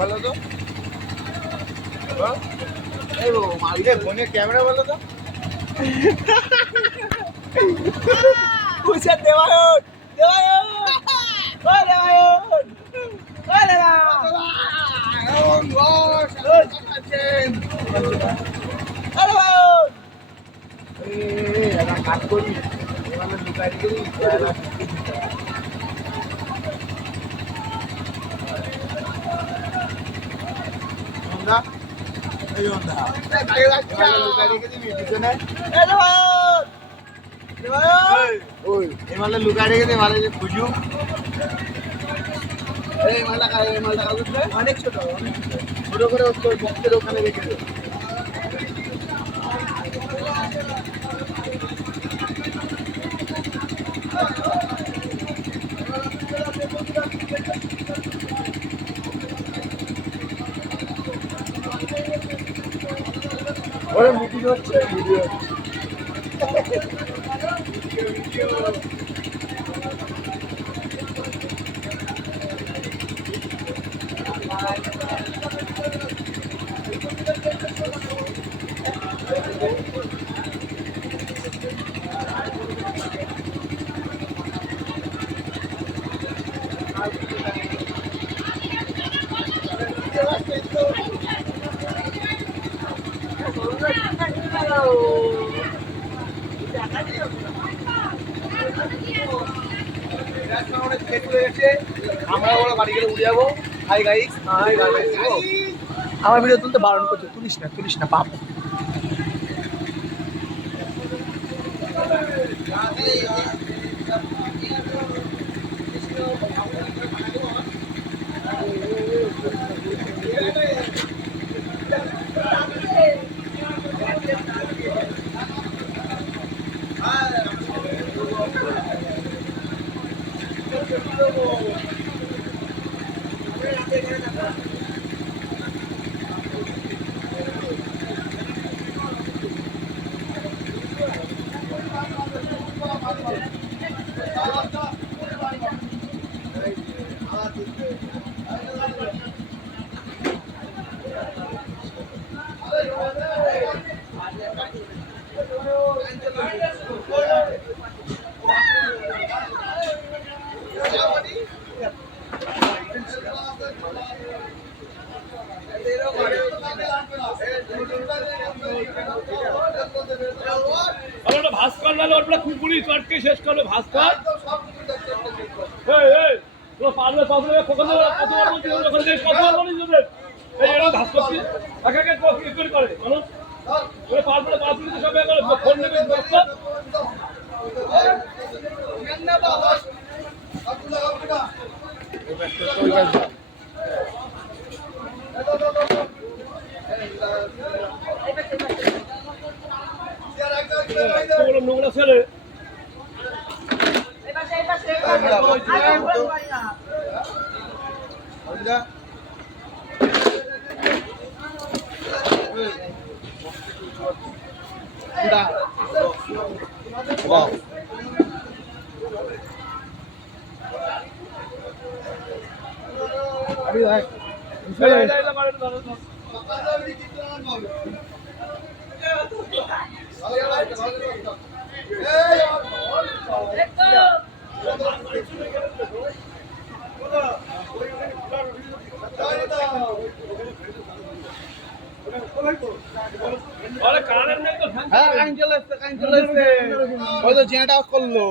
ভালো তো ফোনের ক্যামেরা ভালো তো দেওয়ায়ন দেওয়ায়ন কাজ করবি লুকাই লুকাই রেখে দে ভালো খুঁজু অনেক ছোট ছোট করে বক্সের ওখানে রেখে দে ওরে মিটিং হচ্ছে ভিডিও আমরা ওরা বাড়ি গেলে উড়ে যাবো হাই গাইস আমার ভিডিও তুলতে বারণ করছে তুলিস না পাপ ভাস্কর নালে ওর কুকুরি চটকে শেষ করবে ভাস্কর পারলে পারলে কতবার বলছি ওখান থেকে কতবার বলি যাদের এই ভাস্কর একা একা কি করে মানুষ ওরা পারলে পারলে সব ফোন নেবে ভাস্কর নোংরা ছেলে চলে করলো